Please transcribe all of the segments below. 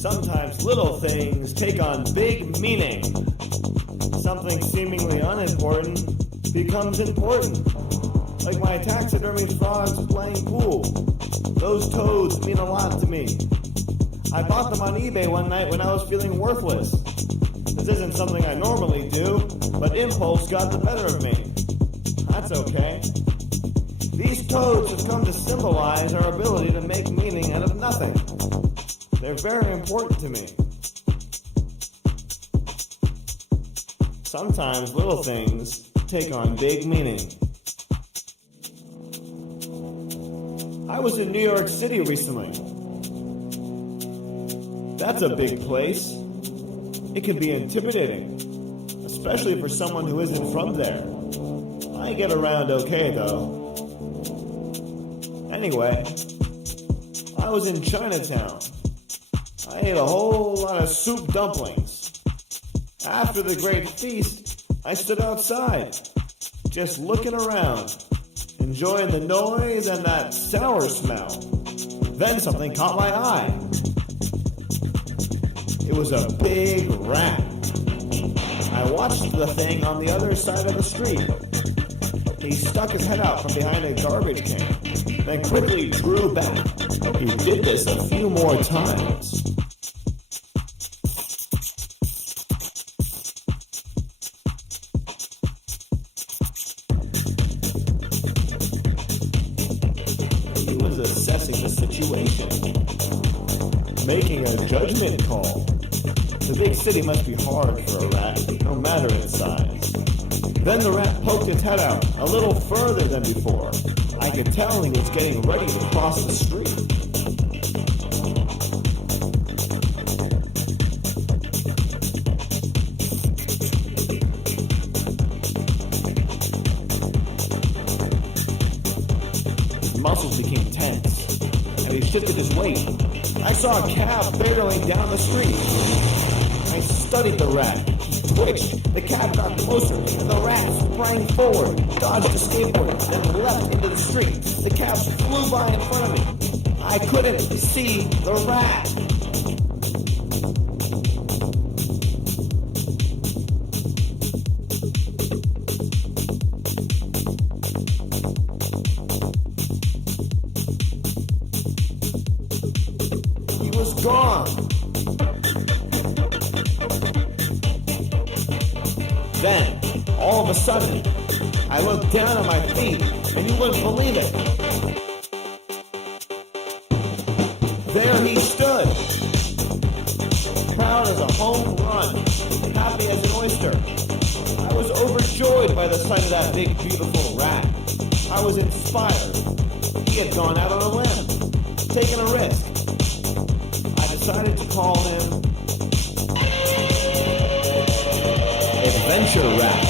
Sometimes little things take on big meaning. Something seemingly unimportant becomes important. Like my taxidermy frogs playing pool. Those toads mean a lot to me. I bought them on eBay one night when I was feeling worthless. This isn't something I normally do, but impulse got the better of me. That's okay. These toads have come to symbolize our ability to make meaning out of nothing. They're very important to me. Sometimes little things take on big meaning. I was in New York City recently. That's a big place. It can be intimidating, especially for someone who isn't from there. I get around okay, though. Anyway, I was in Chinatown. I ate a whole lot of soup dumplings. After the great feast, I stood outside, just looking around, enjoying the noise and that sour smell. Then something caught my eye. It was a big rat. I watched the thing on the other side of the street. He stuck his head out from behind a garbage can, then quickly drew back. He did this a few more times. He was assessing the situation, making a judgment call. The big city must be hard for a rat, no matter its size. Then the rat poked its head out a little further than before. I could tell he was getting ready to cross the street. His muscles became tense, and he shifted his weight. I saw a cab barreling down the street. I studied the rat. He twitched. The cab got closer, and the rat sprang forward, dodged a skateboard, and leapt into the street. The cab flew by in front of me. I couldn't see the rat. He was gone. Then, all of a sudden, I looked down at my feet, and you wouldn't believe it. There he stood, proud as a home run, happy as an oyster. I was overjoyed by the sight of that big, beautiful rat. I was inspired. He had gone out on a limb, taken a risk. I decided to call him Adventure Rat.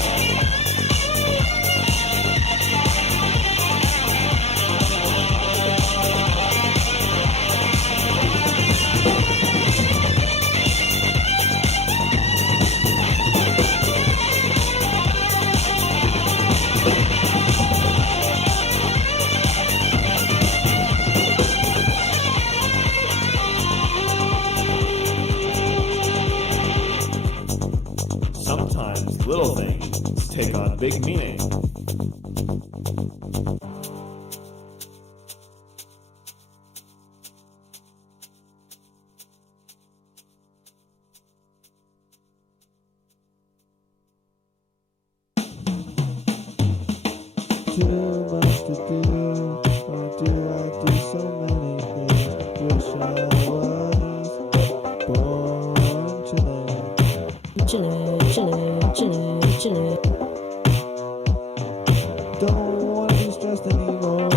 Sometimes little things take on big meaning. Too much to do, or do I do so many things? Wish I was born chillin'. Don't wanna be stressed anymore.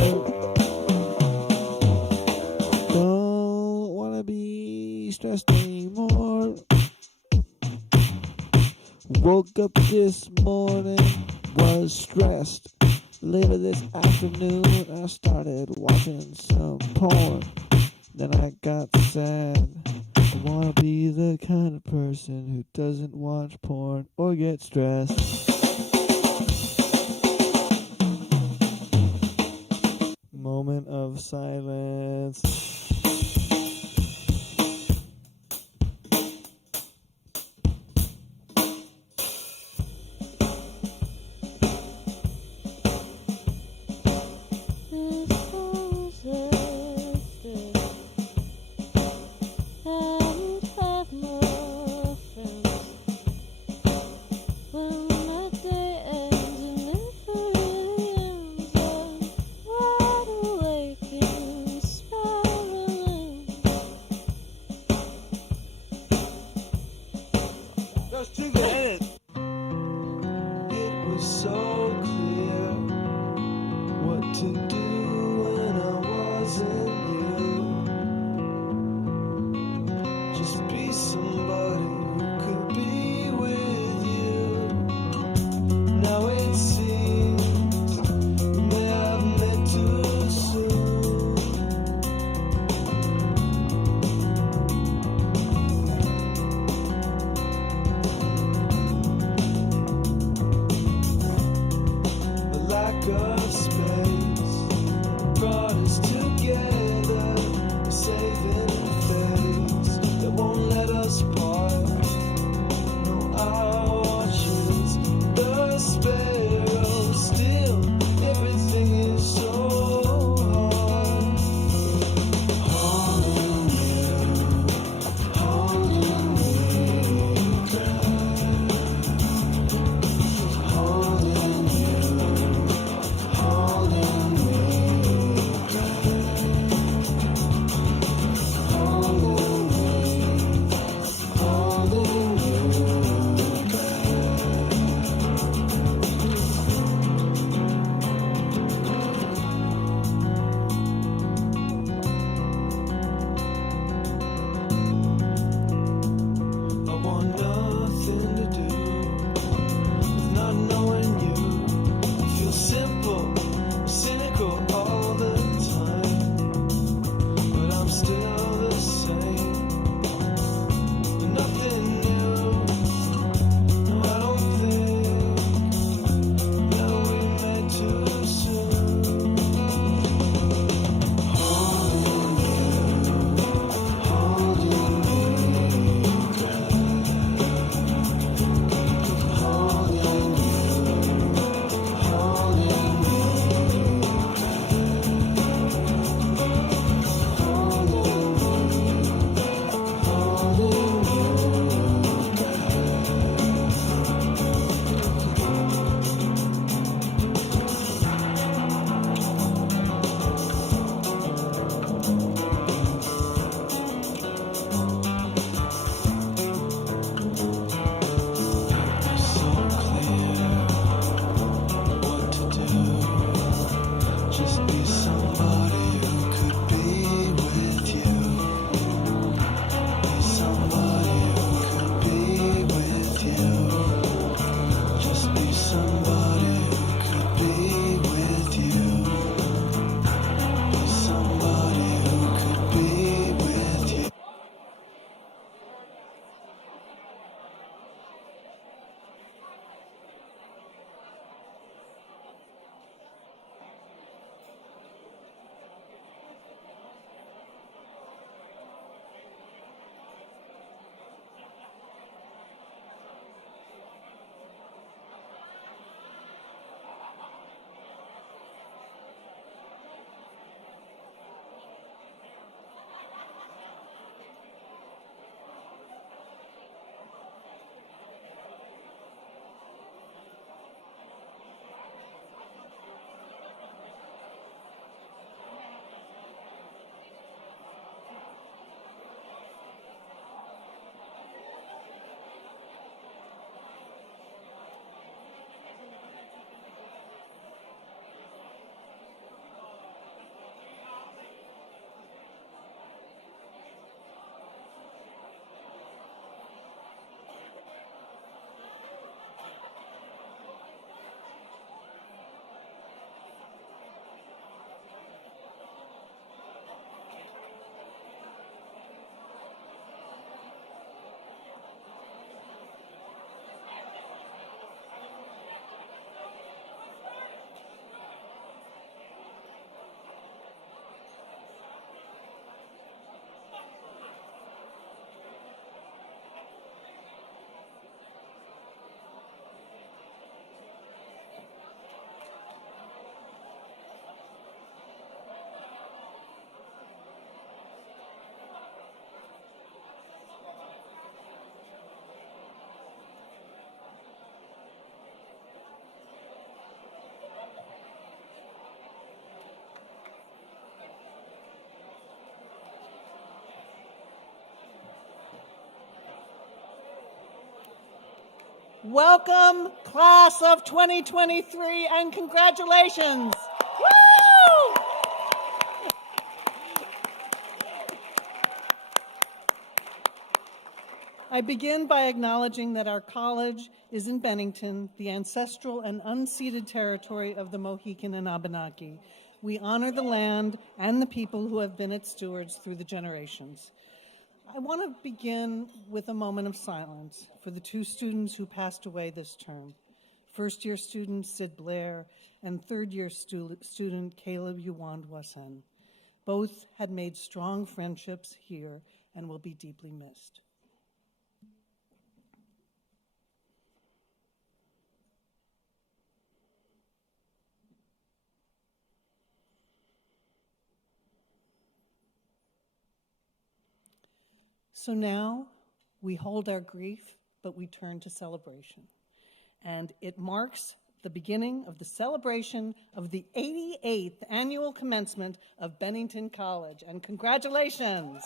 Don't wanna be stressed anymore. Woke up this morning, was stressed. Later this afternoon, I started watching some porn. Then I got sad. I wanna be the kind of person who doesn't watch porn or get stressed. Moment of silence. Wide awake in spiral. Welcome, class of 2023, and congratulations. Woo! I begin by acknowledging that our college is in Bennington, the ancestral and unceded territory of the Mohican and Abenaki. We honor the land and the people who have been its stewards through the generations. I want to begin with a moment of silence for the two students who passed away this term. First-year student Sid Blair and third-year student Caleb Yuwand Wasen. Both had made strong friendships here and will be deeply missed. So now we hold our grief, but we turn to celebration. And it marks the beginning of the celebration of the 88th annual commencement of Bennington College. And congratulations.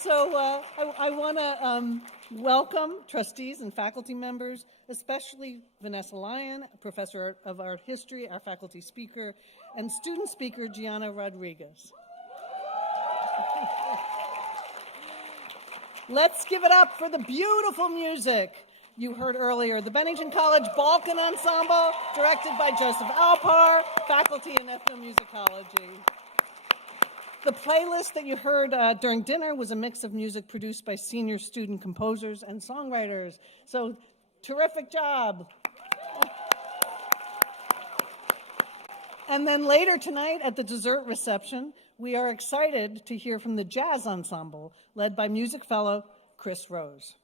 So I want to welcome trustees and faculty members, especially Vanessa Lyon, professor of art history, our faculty speaker, and student speaker Gianna Rodriguez. Let's give it up for the beautiful music you heard earlier. The Bennington College Balkan Ensemble, directed by Joseph Alpar, faculty in ethnomusicology. The playlist that you heard during dinner was a mix of music produced by senior student composers and songwriters. So, terrific job. And then later tonight at the dessert reception, we are excited to hear from the jazz ensemble led by music fellow Chris Rose.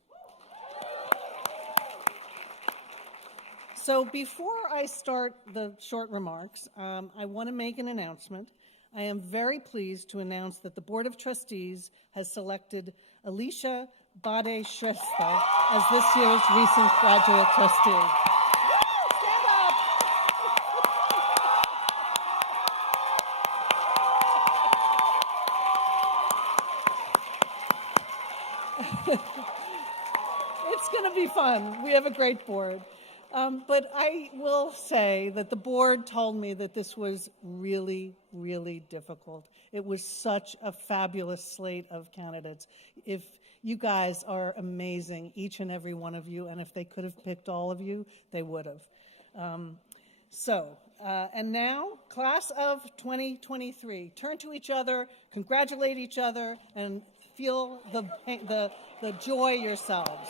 So before I start the short remarks, I want to make an announcement. I am very pleased to announce that the Board of Trustees has selected Alicia Bade Shrestha as this year's recent graduate trustee. Stand up! It's going to be fun. We have a great board. But I will say that the board told me that this was really, really difficult. It was such a fabulous slate of candidates. If you guys are amazing, each and every one of you, and if they could have picked all of you, they would have. And now, class of 2023, turn to each other, congratulate each other, and feel the joy yourselves.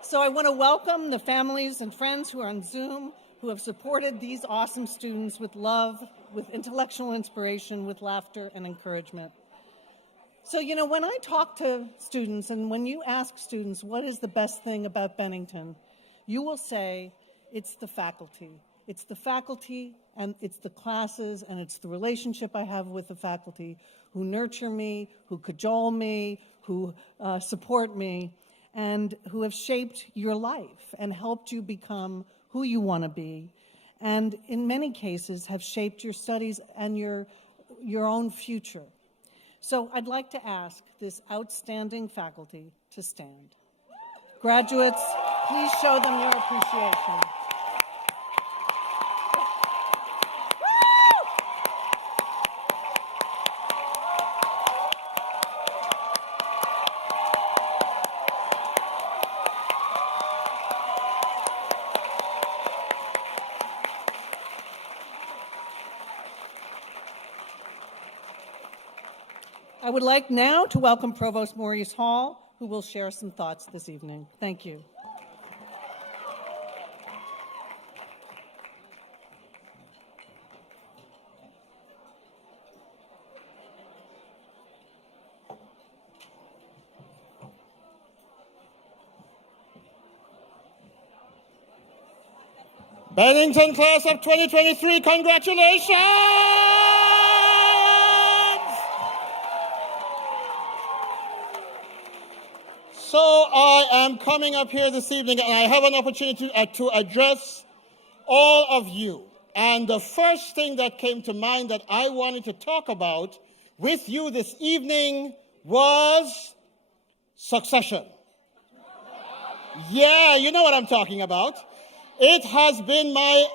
So I want to welcome the families and friends who are on Zoom, who have supported these awesome students with love, with intellectual inspiration, with laughter and encouragement. So, you know, when I talk to students and when you ask students what is the best thing about Bennington, you will say it's the faculty. It's the faculty and it's the classes and it's the relationship I have with the faculty who nurture me, who cajole me, who support me, and who have shaped your life and helped you become who you want to be, and in many cases have shaped your studies and your own future. So I'd like to ask this outstanding faculty to stand. Graduates, please show them your appreciation. I would like now to welcome Provost Maurice Hall, who will share some thoughts this evening. Thank you. Bennington class of 2023, congratulations! So So I am coming up here this evening and I have an opportunity to address all of you. And the first thing that came to mind that I wanted to talk about with you this evening was succession. Yeah, you know what I'm talking about. It has been my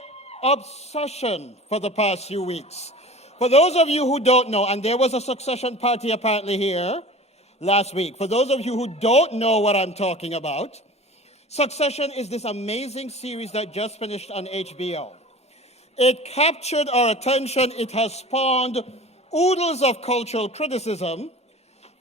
obsession for the past few weeks. For those of you who don't know, and there was a succession party apparently here last week. For those of you who don't know what I'm talking about, Succession is this amazing series that just finished on HBO. It captured our attention. It has spawned oodles of cultural criticism.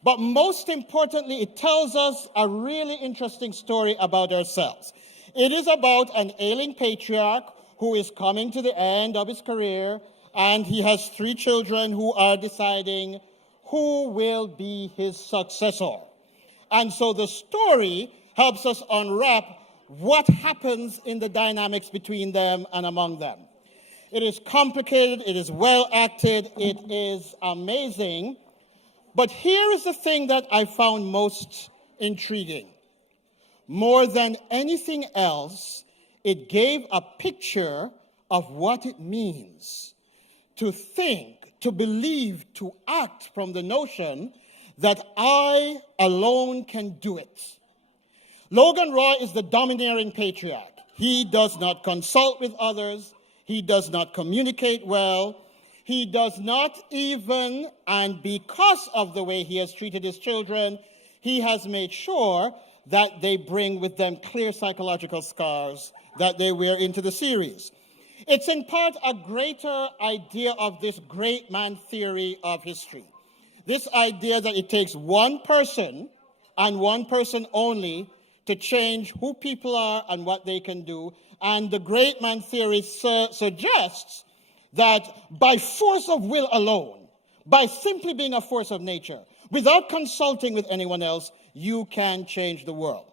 But most importantly, it tells us a really interesting story about ourselves. It is about an ailing patriarch who is coming to the end of his career, and he has 3 children who are deciding who will be his successor. And so the story helps us unwrap what happens in the dynamics between them and among them. It is complicated, it is well acted, it is amazing. But here is the thing that I found most intriguing. More than anything else, it gave a picture of what it means to think, to believe, to act from the notion that I alone can do it. Logan Roy is the domineering patriarch. He does not consult with others. He does not communicate well. He does not even, and because of the way he has treated his children, he has made sure that they bring with them clear psychological scars that they wear into the series. It's in part a greater idea of this great man theory of history. This idea that it takes one person and one person only to change who people are and what they can do. And the great man theory suggests that by force of will alone, by simply being a force of nature, without consulting with anyone else, you can change the world.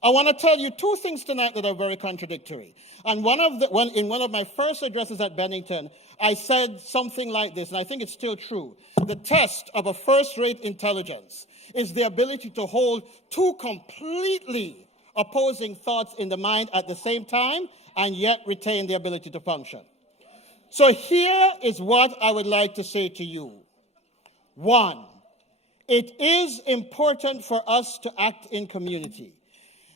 I want to tell you 2 things tonight that are very contradictory. And in one of my first addresses at Bennington, I said something like this, and I think it's still true. The test of a first-rate intelligence is the ability to hold 2 completely opposing thoughts in the mind at the same time and yet retain the ability to function. So here is what I would like to say to you. 1, it is important for us to act in community.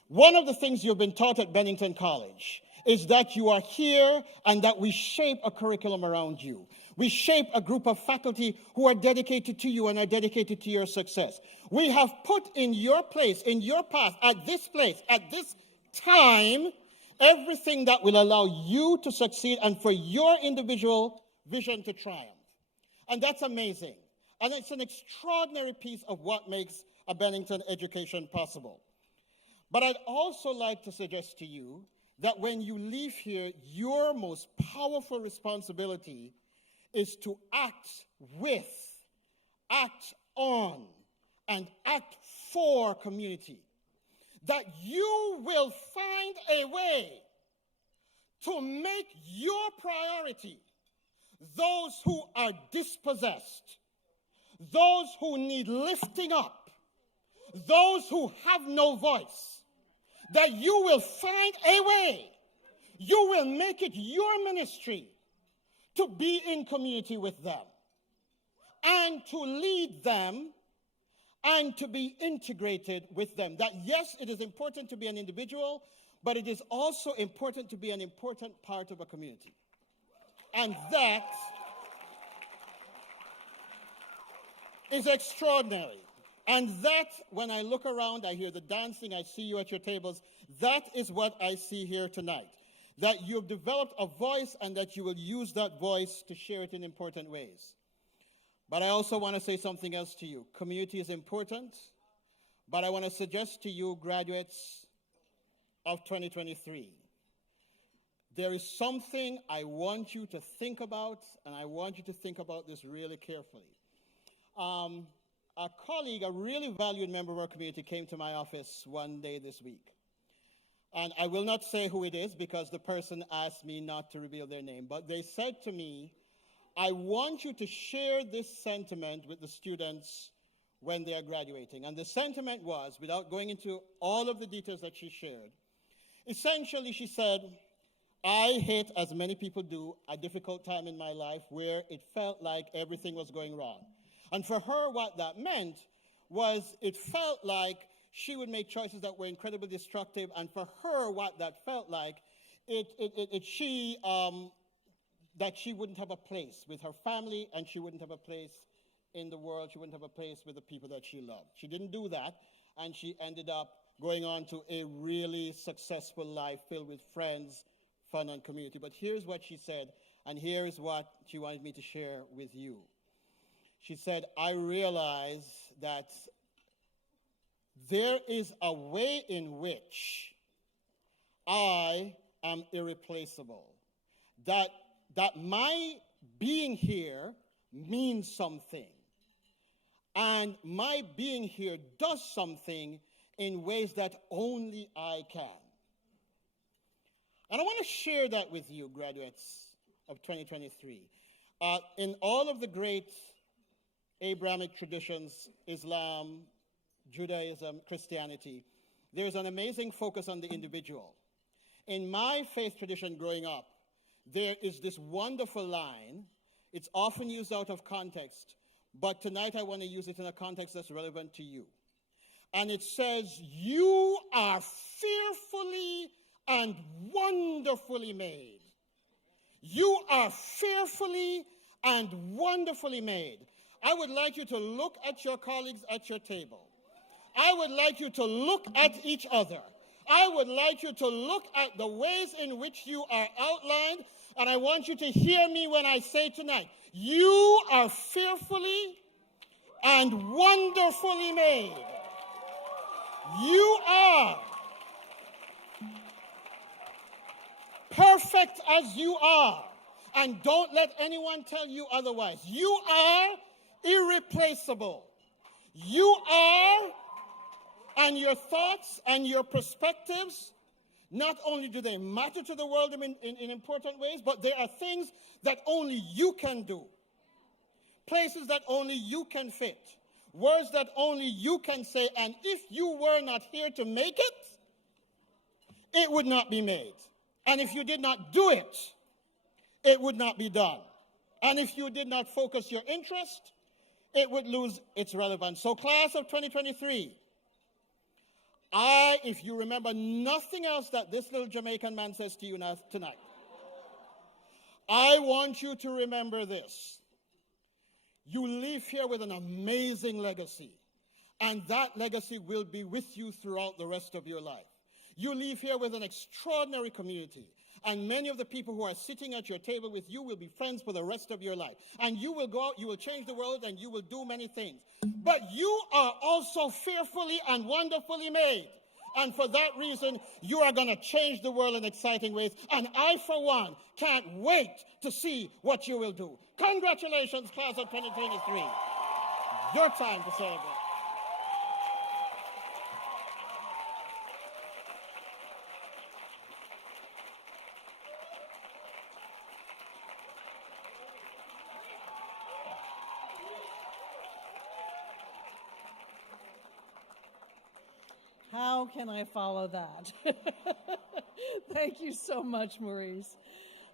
One of the things you've been taught at Bennington College is that you are here and that we shape a curriculum around you. We shape a group of faculty who are dedicated to you and are dedicated to your success. We have put in your place, in your path, at this time, everything that will allow you to succeed and for your individual vision to triumph. And that's amazing. And it's an extraordinary piece of what makes a Bennington education possible. But I'd also like to suggest to you that when you leave here, your most powerful responsibility is to act with, act on, and act for community. That you will find a way to make your priority those who are dispossessed, those who need lifting up, those who have no voice. That you will find a way, you will make it your ministry to be in community with them and to lead them and to be integrated with them. That yes, it is important to be an individual, but it is also important to be an important part of a community. And that is extraordinary. And that, when I look around, I hear the dancing, I see you at your tables, that is what I see here tonight. That you've developed a voice and that you will use that voice to share it in important ways. But I also want to say something else to you. Community is important, but I want to suggest to you, graduates of 2023, there is something I want you to think about, and I want you to think about this really carefully. A colleague, a really valued member of our community, came to my office one day this week. And I will not say who it is because the person asked me not to reveal their name. But they said to me, I want you to share this sentiment with the students when they are graduating. And the sentiment was, without going into all of the details that she shared, essentially she said, I hit, as many people do, a difficult time in my life where it felt like everything was going wrong. And for her, what that meant was it felt like she would make choices that were incredibly destructive. And for her, what that felt like, that she wouldn't have a place with her family, and she wouldn't have a place in the world. She wouldn't have a place with the people that she loved. She didn't do that, and she ended up going on to a really successful life filled with friends, fun, and community. But here's what she said, and here's what she wanted me to share with you. She said, I realize that there is a way in which I am irreplaceable, that my being here means something, and my being here does something in ways that only I can. And I want to share that with you, graduates of 2023. In all of the great Abrahamic traditions, Islam, Judaism, Christianity, there's an amazing focus on the individual. In my faith tradition growing up, there is this wonderful line. It's often used out of context, but tonight I want to use it in a context that's relevant to you. And it says, you are fearfully and wonderfully made. You are fearfully and wonderfully made. I would like you to look at your colleagues at your table. I would like you to look at each other. I would like you to look at the ways in which you are outlined, and I want you to hear me when I say tonight, you are fearfully and wonderfully made. You are perfect as you are, and don't let anyone tell you otherwise. You are irreplaceable. You are, and your thoughts and your perspectives, not only do they matter to the world in important ways, but there are things that only you can do, places that only you can fit, words that only you can say, and if you were not here to make it, it would not be made. And if you did not do it, it would not be done. And if you did not focus your interest, it would lose its relevance. So class of 2023, if you remember nothing else that this little Jamaican man says to you tonight, I want you to remember this. You leave here with an amazing legacy, and that legacy will be with you throughout the rest of your life. You leave here with an extraordinary community, and many of the people who are sitting at your table with you will be friends for the rest of your life. And you will go out, you will change the world, and you will do many things. But you are also fearfully and wonderfully made. And for that reason, you are going to change the world in exciting ways. And I, for one, can't wait to see what you will do. Congratulations, class of 2023. Your time to celebrate. How can I follow that? Thank you so much, Maurice.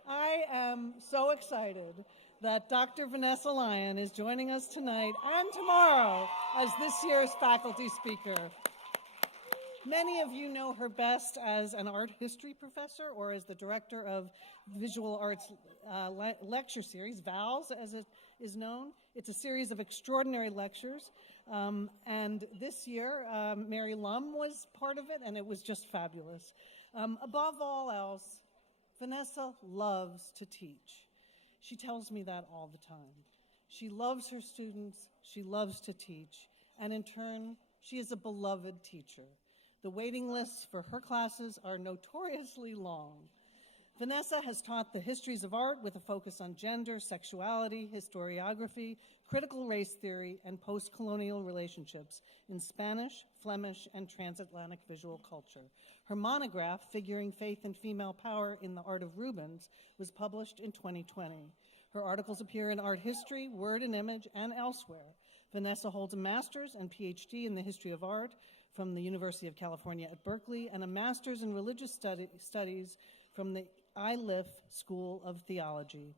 I am so excited that Dr. Vanessa Lyon is joining us tonight and tomorrow as this year's faculty speaker. Many of you know her best as an art history professor or as the director of visual arts lecture series, VALS as it is known. It's a series of extraordinary lectures. And this year, Mary Lum was part of it, and it was just fabulous. Above all else, Vanessa loves to teach. She tells me that all the time. She loves her students, she loves to teach, and in turn, she is a beloved teacher. The waiting lists for her classes are notoriously long. Vanessa has taught the histories of art with a focus on gender, sexuality, historiography, critical race theory, and post-colonial relationships in Spanish, Flemish, and transatlantic visual culture. Her monograph, Figuring Faith and Female Power in the Art of Rubens, was published in 2020. Her articles appear in Art History, Word and Image, and elsewhere. Vanessa holds a master's and PhD in the history of art from the University of California at Berkeley and a master's in religious studies from the Iliff School of Theology.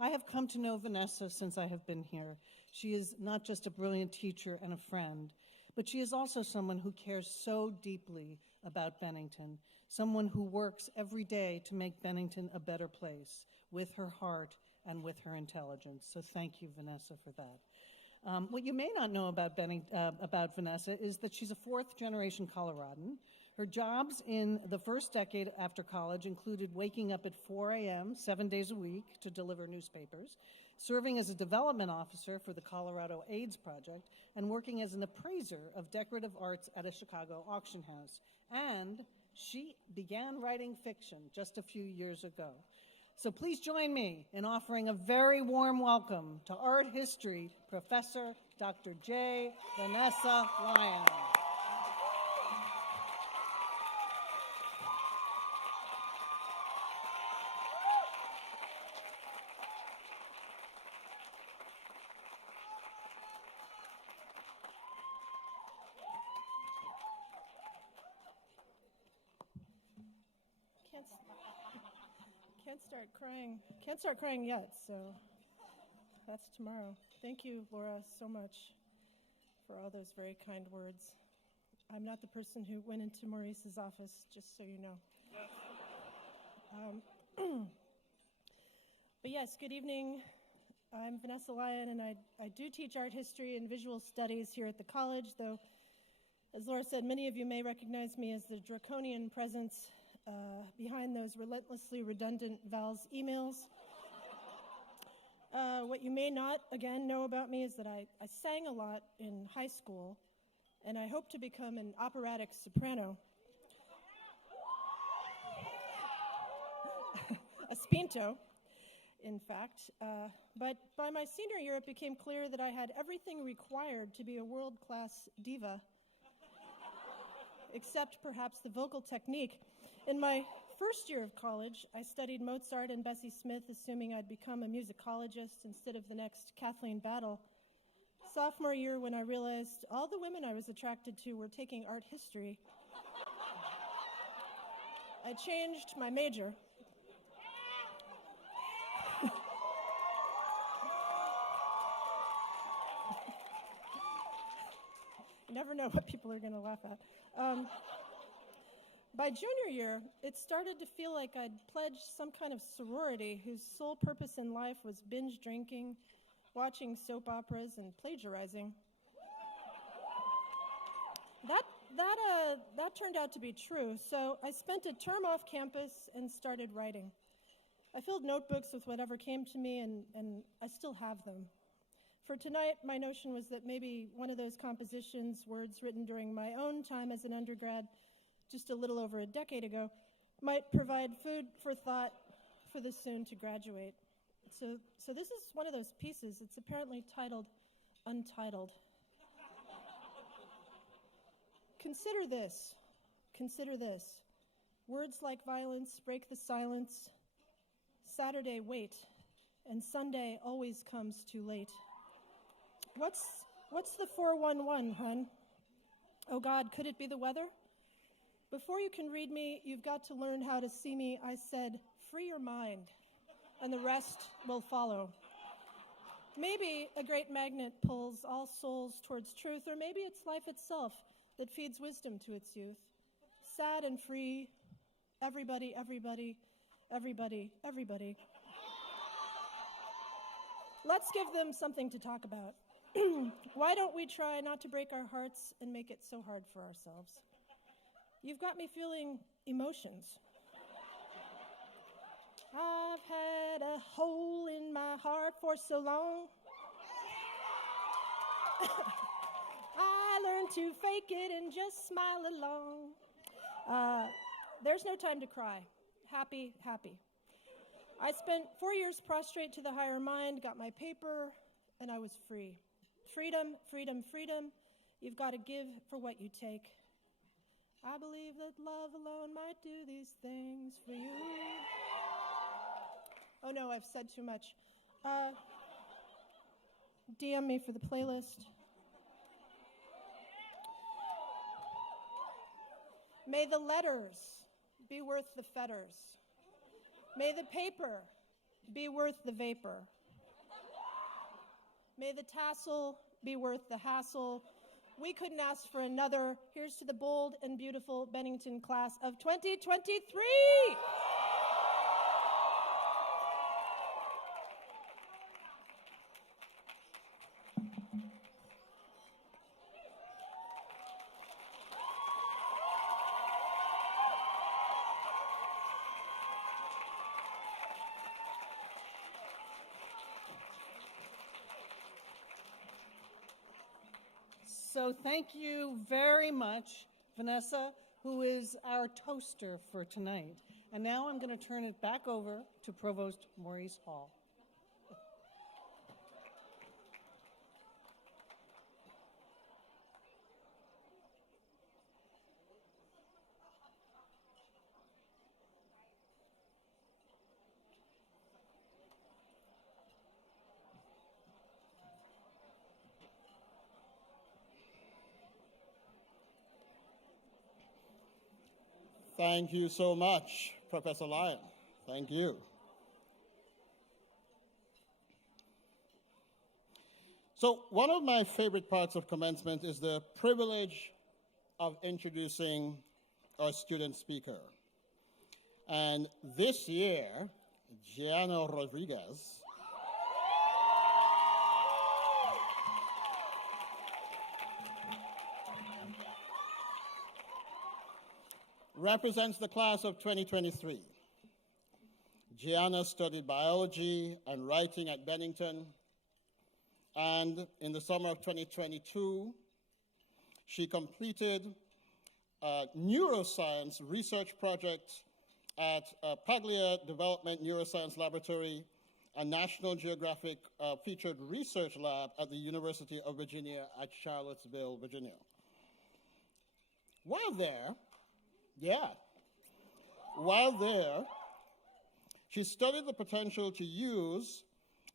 I have come to know Vanessa since I have been here. She is not just a brilliant teacher and a friend, but she is also someone who cares so deeply about Bennington, someone who works every day to make Bennington a better place with her heart and with her intelligence. So thank you, Vanessa, for that. What you may not know about Vanessa is that she's a fourth-generation Coloradan. Her jobs in the first decade after college included waking up at 4 a.m., 7 days a week, to deliver newspapers, serving as a development officer for the Colorado AIDS Project, and working as an appraiser of decorative arts at a Chicago auction house. And she began writing fiction just a few years ago. So please join me in offering a very warm welcome to art history professor Dr. J. Vanessa Lyon. Can't start crying yet, so that's tomorrow. Thank you, Laura, so much for all those very kind words. I'm not the person who went into Maurice's office, just so you know. But yes, good evening. I'm Vanessa Lyon, and I do teach art history and visual studies here at the college, though, as Laura said, many of you may recognize me as the draconian presence behind those relentlessly redundant Val's emails. What you may not, again, know about me is that I sang a lot in high school, and I hope to become an operatic soprano. A spinto, in fact. But by my senior year, it became clear that I had everything required to be a world-class diva, except perhaps the vocal technique. In my first year of college, I studied Mozart and Bessie Smith, assuming I'd become a musicologist instead of the next Kathleen Battle. Sophomore year, when I realized all the women I was attracted to were taking art history, I changed my major. You never know what people are going to laugh at. By junior year, it started to feel like I'd pledged some kind of sorority whose sole purpose in life was binge drinking, watching soap operas, and plagiarizing. That turned out to be true, so I spent a term off campus and started writing. I filled notebooks with whatever came to me, and I still have them. For tonight, my notion was that maybe one of those compositions, words written during my own time as an undergrad, just a little over a decade ago, might provide food for thought for the soon-to-graduate. So this is one of those pieces. It's apparently titled Untitled. Consider this. Words like violence break the silence. Saturday, wait. And Sunday always comes too late. What's the 411, hun? Oh God, could it be the weather? Before you can read me, you've got to learn how to see me. I said, free your mind, and the rest will follow. Maybe a great magnet pulls all souls towards truth, or maybe it's life itself that feeds wisdom to its youth. Sad and free, everybody, everybody, everybody, everybody. Let's give them something to talk about. Why don't we try not to break our hearts and make it so hard for ourselves? You've got me feeling emotions. I've had a hole in my heart for so long. I learned to fake it and just smile along. There's no time to cry. Happy, happy. I spent 4 years prostrate to the higher mind, got my paper, and I was free. Freedom, freedom, freedom. You've got to give for what you take. I believe that love alone might do these things for you. Oh no, I've said too much. DM me for the playlist. May the letters be worth the fetters. May the paper be worth the vapor. May the tassel be worth the hassle. We couldn't ask for another. Here's to the bold and beautiful Bennington class of 2023. So thank you very much, Vanessa, who is our toaster for tonight. And now I'm going to turn it back over to Provost Maurice Hall. Thank you so much, Professor Lyon. Thank you. So one of my favorite parts of commencement is the privilege of introducing our student speaker. And this year, Gianna Rodriguez represents the class of 2023. Gianna studied biology and writing at Bennington, and in the summer of 2022, she completed a neuroscience research project at Paglia Development Neuroscience Laboratory, a National Geographic featured research lab at the University of Virginia at Charlottesville, Virginia. While there, she studied the potential to use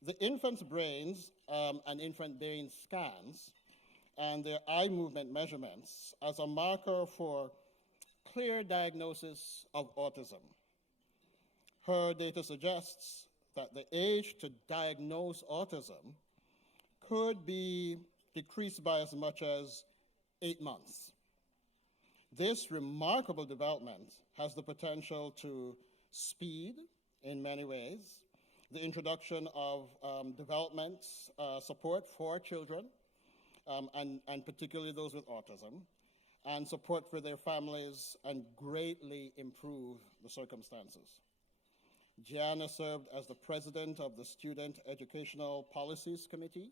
the infant's brains and infant brain scans and their eye movement measurements as a marker for clear diagnosis of autism. Her data suggests that the age to diagnose autism could be decreased by as much as 8 months. This remarkable development has the potential to speed, in many ways, the introduction of development support for children, and particularly those with autism, and support for their families, and greatly improve the circumstances. Gianna served as the president of the Student Educational Policies Committee.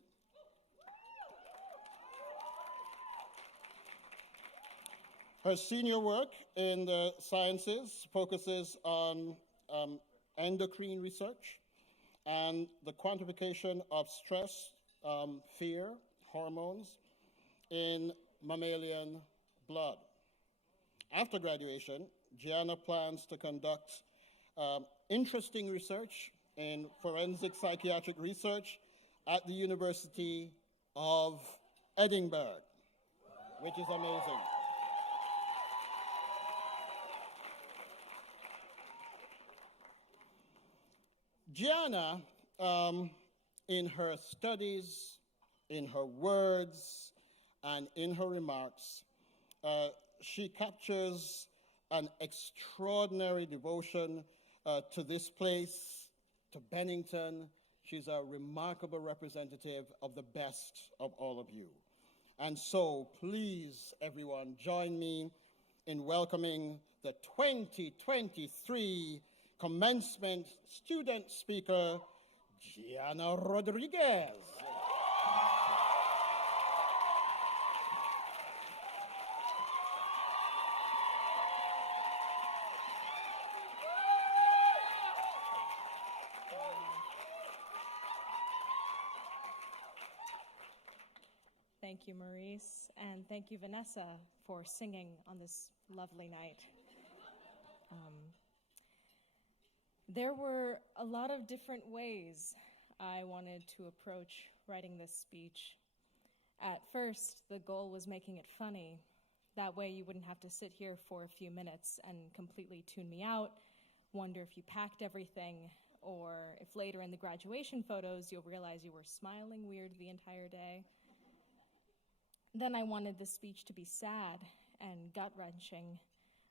Her senior work in the sciences focuses on endocrine research and the quantification of stress, fear, hormones in mammalian blood. After graduation, Gianna plans to conduct interesting research in forensic psychiatric research at the University of Edinburgh, which is amazing. Gianna, in her studies, in her words, and in her remarks, she captures an extraordinary devotion to this place, to Bennington. She's a remarkable representative of the best of all of you. And so, please, everyone, join me in welcoming the 2023 commencement student speaker, Gianna Rodriguez. Thank you, Maurice, and thank you, Vanessa, for singing on this lovely night. There were a lot of different ways I wanted to approach writing this speech. At first, the goal was making it funny, That way you wouldn't have to sit here for a few minutes and completely tune me out, wonder if you packed everything, or if later in the graduation photos you'll realize you were smiling weird the entire day. Then I wanted the speech to be sad and gut-wrenching.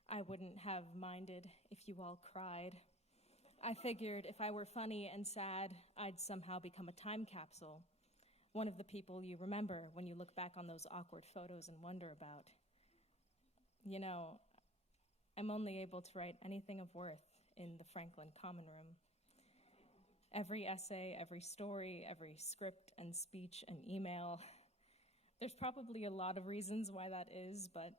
I wouldn't have minded if you all cried. I figured if I were funny and sad, I'd somehow become a time capsule, one of the people you remember when you look back on those awkward photos and wonder about. You know, I'm only able to write anything of worth in the Franklin Common Room. Every essay, every story, every script and speech and email. There's probably a lot of reasons why that is, but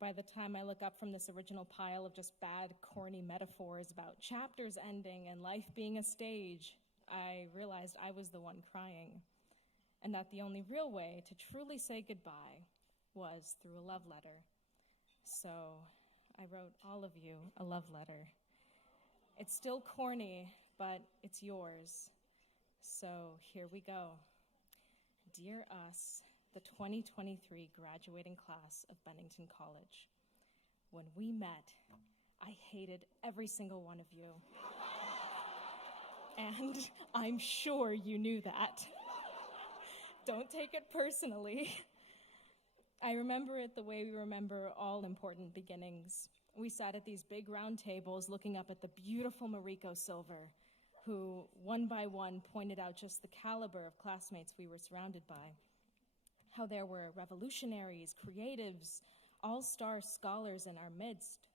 by the time I look up from this original pile of just bad, corny metaphors about chapters ending and life being a stage, I realized I was the one crying, and that the only real way to truly say goodbye was through a love letter. So I wrote all of you a love letter. It's still corny, but it's yours. So here we go. Dear us, the 2023 graduating class of Bennington College. When we met, I hated every single one of you. And I'm sure you knew that. Don't take it personally. I remember it the way we remember all important beginnings. We sat at these big round tables looking up at the beautiful Mariko Silver, who one by one pointed out just the caliber of classmates we were surrounded by. How there were revolutionaries, creatives, all-star scholars in our midst.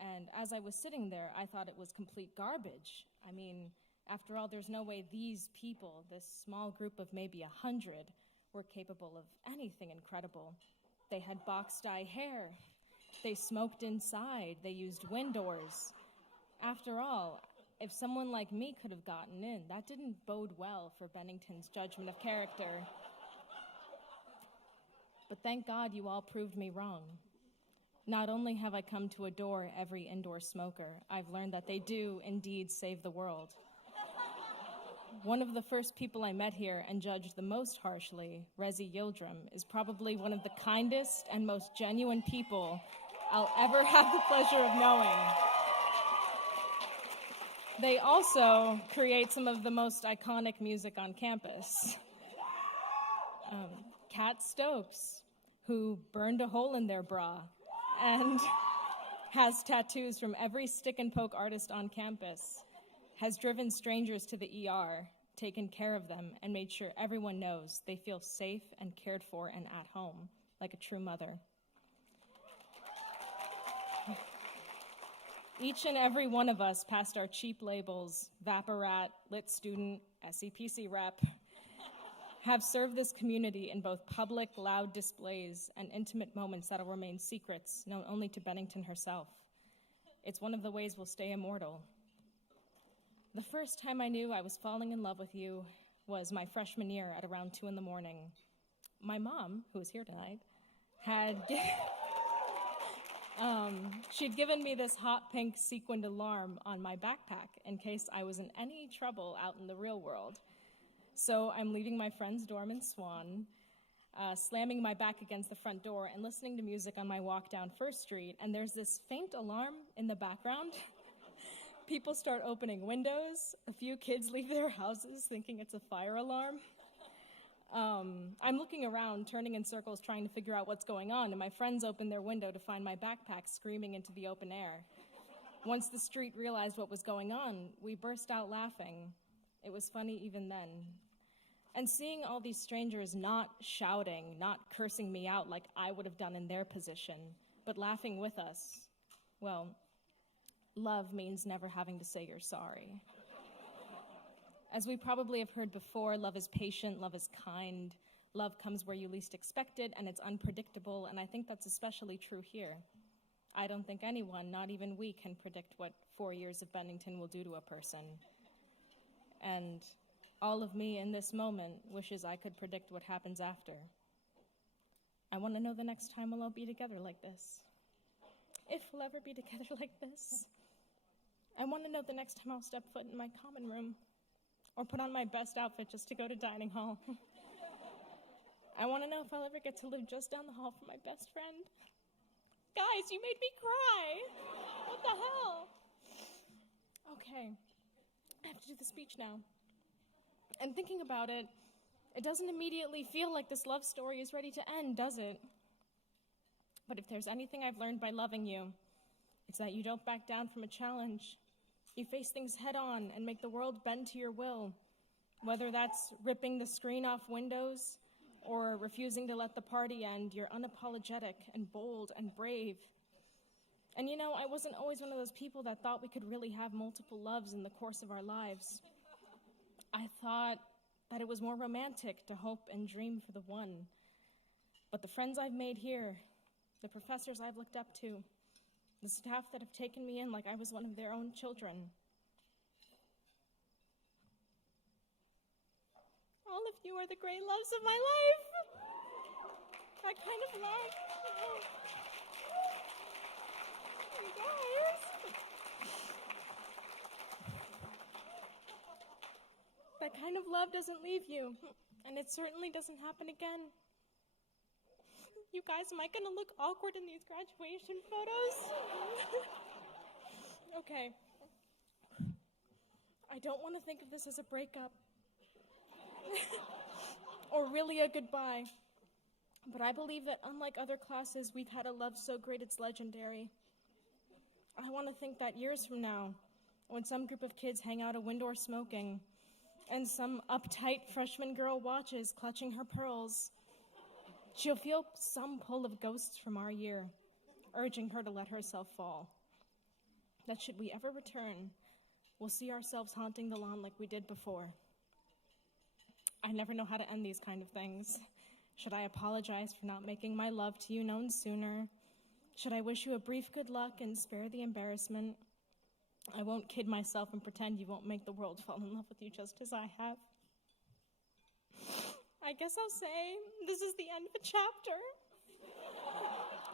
And as I was sitting there, I thought it was complete garbage. I mean, after all, there's no way these people, this small group of maybe 100, were capable of anything incredible. They had box-dye hair. They smoked inside. They used wind doors. After all, if someone like me could have gotten in, that didn't bode well for Bennington's judgment of character. But thank God you all proved me wrong. Not only have I come to adore every indoor smoker, I've learned that they do indeed save the world. One of the first people I met here and judged the most harshly, Rezi Yildirim, is probably one of the kindest and most genuine people I'll ever have the pleasure of knowing. They also create some of the most iconic music on campus. Kat Stokes, who burned a hole in their bra and has tattoos from every stick and poke artist on campus, has driven strangers to the ER, taken care of them, and made sure everyone knows they feel safe and cared for and at home, like a true mother. Each and every one of us passed our cheap labels, Vaporat, Lit Student, SEPC Rep, have served this community in both public, loud displays and intimate moments that'll remain secrets, known only to Bennington herself. It's one of the ways we'll stay immortal. The first time I knew I was falling in love with you was my freshman year at around 2 a.m. My mom, who is here tonight, she'd given me this hot pink sequined alarm on my backpack in case I was in any trouble out in the real world. So I'm leaving my friend's dorm in Swan, slamming my back against the front door and listening to music on my walk down First Street, and there's this faint alarm in the background. People start opening windows. A few kids leave their houses thinking it's a fire alarm. I'm looking around, turning in circles, trying to figure out what's going on, and my friends open their window to find my backpack screaming into the open air. Once the street realized what was going on, we burst out laughing. It was funny even then. And seeing all these strangers not shouting, not cursing me out like I would have done in their position, but laughing with us, well, love means never having to say you're sorry. As we probably have heard before, love is patient, love is kind, love comes where you least expect it, and it's unpredictable, and I think that's especially true here. I don't think anyone, not even we, can predict what 4 years of Bennington will do to a person. And all of me in this moment wishes I could predict what happens after. I want to know the next time we'll all be together like this. If we'll ever be together like this. I want to know the next time I'll step foot in my common room or put on my best outfit just to go to dining hall. I want to know if I'll ever get to live just down the hall from my best friend Guys, you made me cry. What the hell? Okay, I have to do the speech now. And thinking about it, it doesn't immediately feel like this love story is ready to end, does it? But if there's anything I've learned by loving you, it's that you don't back down from a challenge. You face things head on and make the world bend to your will, whether that's ripping the screen off windows or refusing to let the party end. You're unapologetic and bold and brave. And you know, I wasn't always one of those people that thought we could really have multiple loves in the course of our lives. I thought that it was more romantic to hope and dream for the one. But the friends I've made here, the professors I've looked up to, the staff that have taken me in like I was one of their own children, all of you are the great loves of my life. That kind of love. You guys. That kind of love doesn't leave you, and it certainly doesn't happen again. You guys, am I gonna look awkward in these graduation photos? Okay. I don't want to think of this as a breakup. Or really a goodbye. But I believe that unlike other classes, we've had a love so great it's legendary. I want to think that years from now, when some group of kids hang out a window smoking, and some uptight freshman girl watches, clutching her pearls, she'll feel some pull of ghosts from our year, urging her to let herself fall. That should we ever return, we'll see ourselves haunting the lawn like we did before. I never know how to end these kind of things. Should I apologize for not making my love to you known sooner? Should I wish you a brief good luck and spare the embarrassment? I won't kid myself and pretend you won't make the world fall in love with you just as I have. I guess I'll say this is the end of a chapter.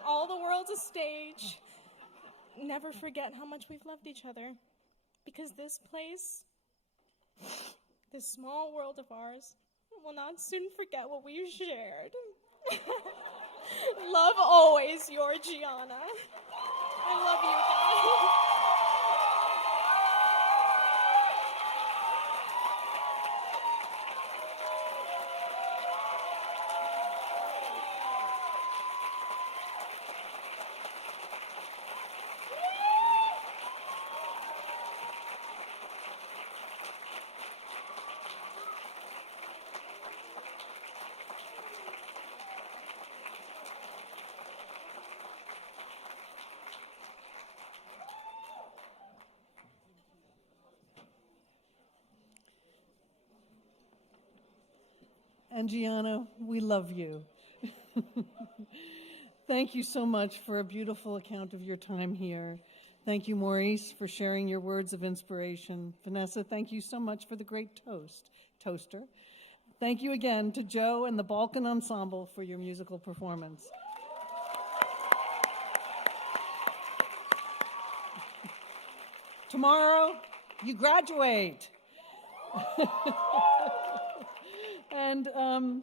All the world's a stage. Never forget how much we've loved each other, because this place, this small world of ours, will not soon forget what we've shared. Love always, your Gianna. I love you guys. And Gianna, we love you. Thank you so much for a beautiful account of your time here. Thank you, Maurice, for sharing your words of inspiration. Vanessa, thank you so much for the great toaster. Thank you again to Joe and the Balkan Ensemble for your musical performance. Tomorrow, you graduate. And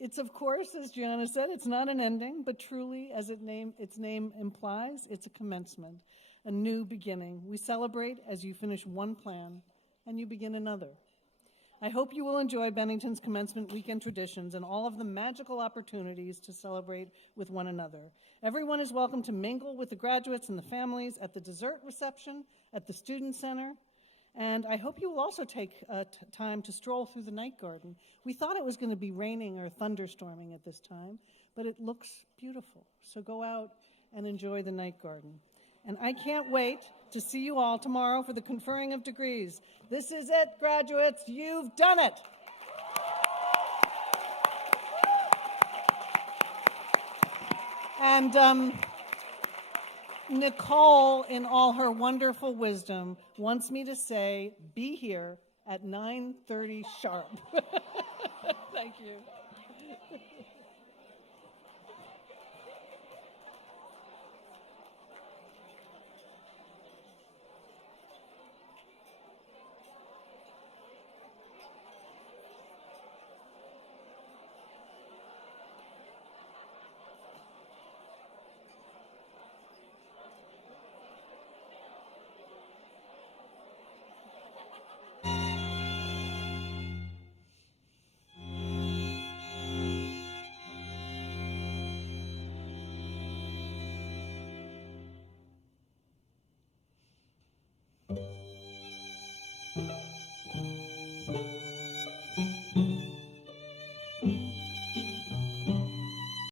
it's, of course, as Gianna said, it's not an ending, but truly, as its name implies, it's a commencement, a new beginning. We celebrate as you finish one plan and you begin another. I hope you will enjoy Bennington's commencement weekend traditions and all of the magical opportunities to celebrate with one another. Everyone is welcome to mingle with the graduates and the families at the dessert reception, at the Student Center, and I hope you will also take time to stroll through the night garden. We thought it was going to be raining or thunderstorming at this time, but it looks beautiful. So go out and enjoy the night garden. And I can't wait to see you all tomorrow for the conferring of degrees. This is it, graduates. You've done it. And Nicole, in all her wonderful wisdom, wants me to say, be here at 9:30 sharp. Thank you.